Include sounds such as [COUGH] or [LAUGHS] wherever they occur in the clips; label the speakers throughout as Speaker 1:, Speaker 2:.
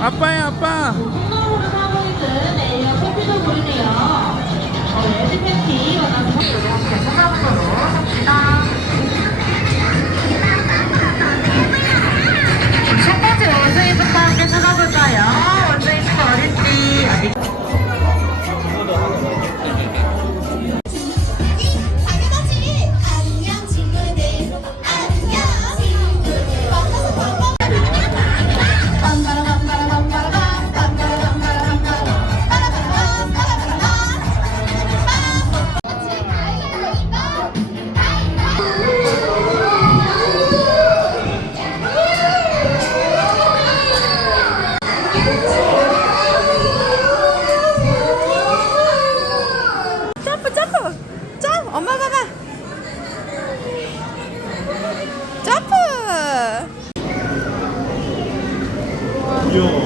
Speaker 1: 아빠야 아빠
Speaker 2: 통로로 사고 있는 에이어 커피도 보이네요. 어, 레드 원하는 이렇게 찾아보도록 합니다.
Speaker 3: 엄마 봐봐 점프.
Speaker 1: 귀여워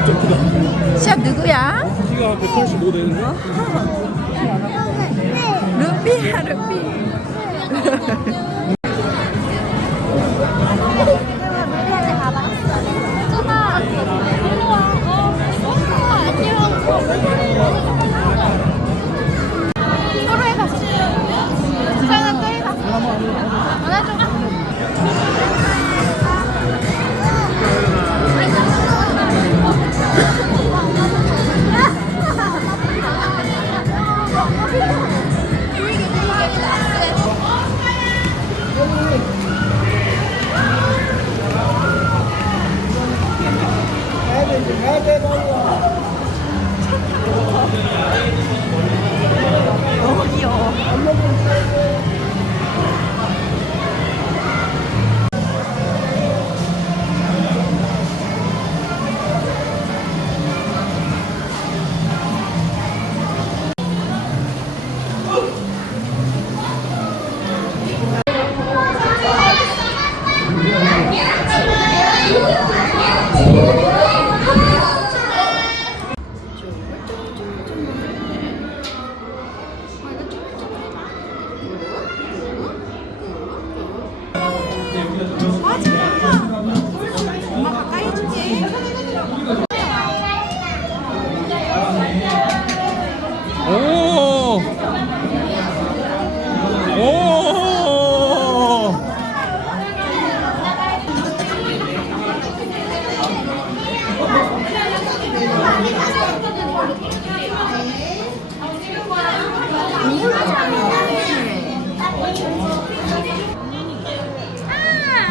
Speaker 1: 엄청 크다
Speaker 3: 시아 누구야?
Speaker 1: 키가 185 되는데? [LAUGHS]
Speaker 3: 루피야 루피 [LAUGHS]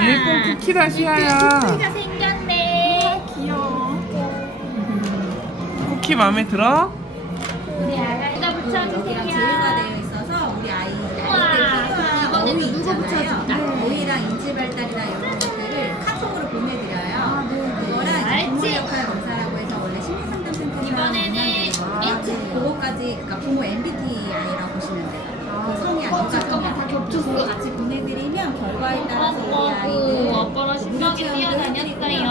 Speaker 1: 예쁜 쿠키 다 시아야
Speaker 2: 생겼네.
Speaker 1: 쿠키 마음에 들어?
Speaker 2: 우리 아가가 붙여주세요.
Speaker 4: 되어 있어서 우리 아이
Speaker 2: 와, 이번엔 누구 붙여줄까?
Speaker 4: 모이랑 인지 발달이나 이런 것들을 카톡으로 보내드려요. 그거랑 이제
Speaker 2: 알지?
Speaker 4: 부모 역할 검사라고 해서 원래 심리 상담 센터
Speaker 2: 이번에는 인지.
Speaker 4: 그거까지 그러니까 부모 MBTI라고 보시면 돼요. 그 성이
Speaker 2: 어, 잠깐만, 다 겹쳤어.
Speaker 4: 같이 보 수술한 결과에 따라서 우리 아이는 어, 그
Speaker 2: 아빠랑 신나게 뛰어다녔어요.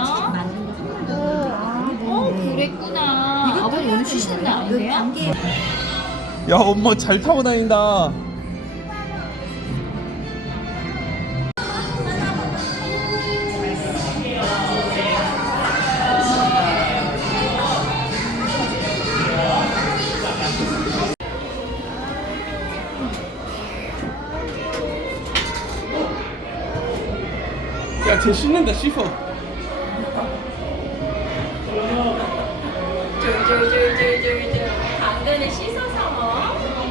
Speaker 2: 어, 어, 그랬구나. 아버님 오늘 쉬시는 날 아니세요?
Speaker 1: 야 엄마 잘 타고 다닌다 야쟤 씻는다 씻어
Speaker 2: 줄줄줄줄줄줄 당근을 씻어서